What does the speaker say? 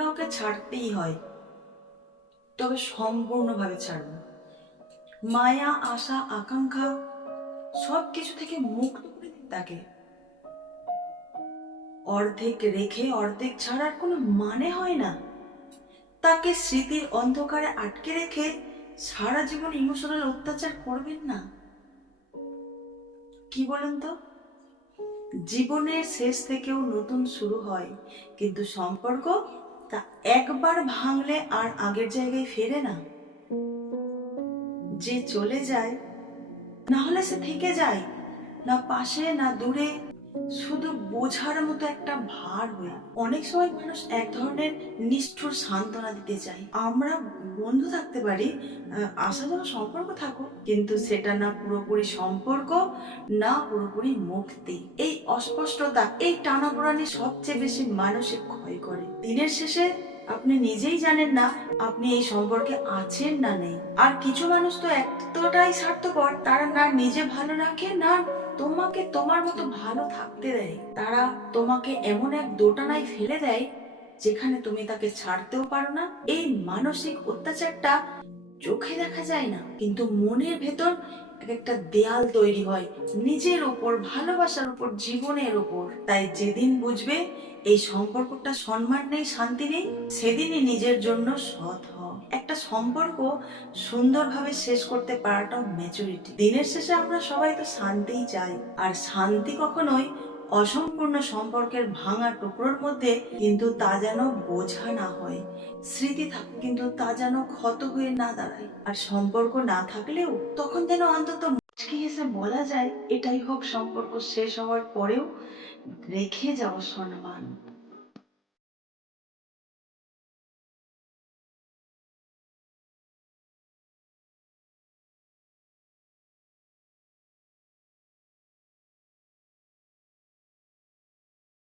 কাউকে ছাড়তেই হয়, তবে সম্পূর্ণভাবে ছাড়ব। মায়া, আশা, আকাঙ্ক্ষা সব কিছু থেকে মুক্ত করে দিন তাকে। অর্ধেক রেখে অর্ধেক ছাড়ার কোনো মানে হয় না। তাকে স্মৃতির অন্ধকারে আটকে রেখে সারা জীবন ইমোশনাল অত্যাচার করবেন না। কি বলেন তো? জীবনের শেষ থেকেও নতুন শুরু হয়, কিন্তু সম্পর্ক তা একবার ভাঙলে আর আগের জায়গায় ফেরে না। যে চলে যায়, না হলে সে থেকে যায়, না পাশে না দূরে, শুধু বোঝার মতো একটা ভার হয়ে। অনেক সময় মানুষ এক ধরনের নিষ্ঠুর সান্ত্বনা দিতে চায়, আমরা বন্ধু থাকতে পারি, আশাজনক সম্পর্ক থাকুক, কিন্তু সেটা না পুরোপুরি সম্পর্ক, না পুরোপুরি মুক্তি। এই অস্পষ্টতা, এই টানাপোড়ানি সবচেয়ে বেশি মানসিক ক্ষয় করে। দিনের শেষে আপনি নিজেই জানেন না আপনি এই সম্পর্কে আছেন না নেই। আর কিছু মানুষ তো এতটাই স্বার্থপর, তারা না নিজে ভালো রাখে, না তোমাকে তোমার মতো ভালো থাকতে দেয়। তারা তোমাকে এমন এক দোটানায় ফেলে দেয় যেখানে তুমি তাকে ছাড়তেও পারো না। এই মানসিক অত্যাচারটা চোখে দেখা যায় না, কিন্তু মনের ভেতর একটা দেয়াল তৈরি হয়, নিজের ওপর, ভালোবাসার উপর, জীবনের উপর। তাই যেদিন বুঝবে এই সম্পর্কটা সম্মান নেই, শান্তি নেই, সেদিনই নিজের জন্য সৎ হও। একটা সম্পর্ক সুন্দরভাবে শেষ করতে পারাটাও ম্যাচুরিটি। দিনের শেষে আমরা সবাই তো শান্তিই চাই, আর শান্তি কখনোই অসম্পূর্ণ সম্পর্কের ভাঙা টুকরোর মধ্যে, কিন্তু তা যেন বোঝা না হয়। স্মৃতি থাকে, কিন্তু তা যেন ক্ষত হয়ে না দাঁড়ায়। আর সম্পর্ক না থাকলেও তখন যেন অন্তত মুচকি হেসে বলা যায়, এটাই হোক সম্পর্ক শেষ হওয়ার পরেও রেখে যাওয়া সম্মান।